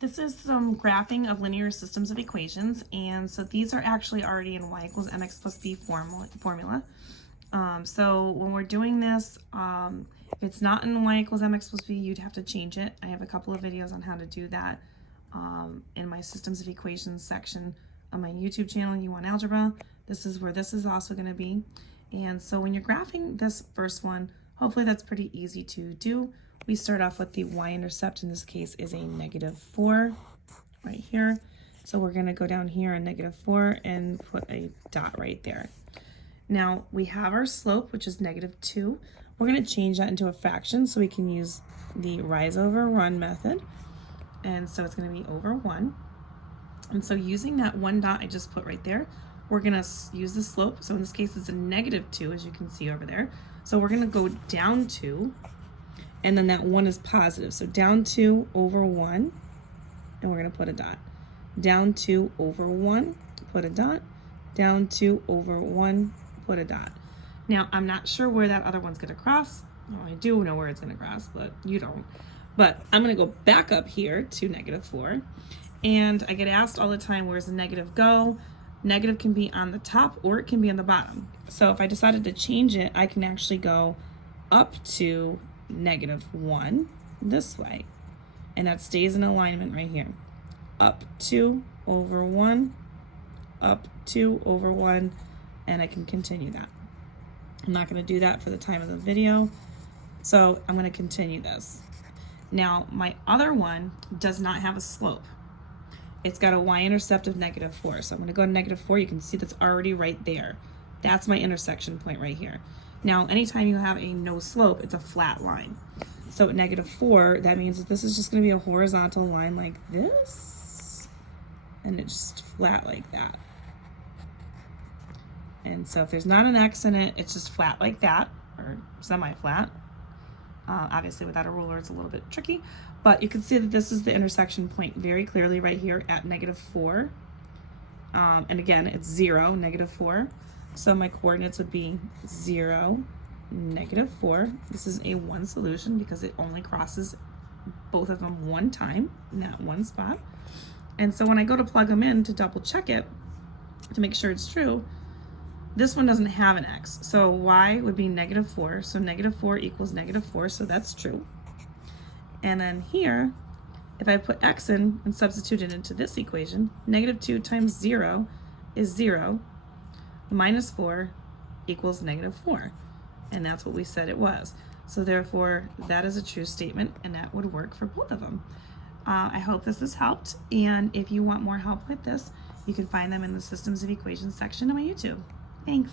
This is some graphing of linear systems of equations, and so these are actually already in y equals mx plus b formula. So when we're doing this, if it's not in y equals mx plus b, you'd have to change it. I have a couple of videos on how to do that in my systems of equations section on my YouTube channel, You Want Algebra. This is where this is also going to be. And so when you're graphing this first one, hopefully that's pretty easy to do. We start off with the y-intercept, in this case is a -4 right here. So we're going to go down here on -4 and put a dot right there. Now we have our slope, which is -2. We're going to change that into a fraction so we can use the rise over run method. And so it's going to be over 1. And so using that one dot I just put right there, we're going to use the slope. So in this case, it's a -2, as you can see over there. So we're going to go down 2, and then that 1 is positive. So down 2 over 1, and we're going to put a dot. Down 2 over 1, put a dot. Down 2 over 1, put a dot. Now, I'm not sure where that other one's going to cross. Well, I do know where it's going to cross, but you don't. But I'm going to go back up here to -4. And I get asked all the time, where's the negative go? Negative can be on the top or it can be on the bottom. So if I decided to change it, I can actually go up to -1 this way. And that stays in alignment right here. Up 2 over 1, up 2 over 1, and I can continue that. I'm not going to do that for the time of the video, so I'm going to continue this. Now, my other one does not have a slope. It's got a y-intercept of -4. So I'm going to go to -4. You can see that's already right there. That's my intersection point right here. Now, anytime you have a no slope, it's a flat line. So at -4, that means that this is just going to be a horizontal line like this. And it's just flat like that. And so if there's not an x in it, it's just flat like that, or semi-flat. Obviously without a ruler it's a little bit tricky, but you can see that this is the intersection point very clearly right here at -4. And again, it's 0, -4. So my coordinates would be 0, -4. This is a 1 solution because it only crosses both of them one time in that one spot. And so when I go to plug them in to double check it, to make sure it's true, this one doesn't have an x, so y would be -4, so -4 equals -4, so that's true. And then here, if I put x in and substitute it into this equation, -2 times 0 is 0, -4 equals -4, and that's what we said it was. So therefore, that is a true statement, and that would work for both of them. I hope this has helped, and if you want more help with this, you can find them in the Systems of Equations section of my YouTube. Thanks.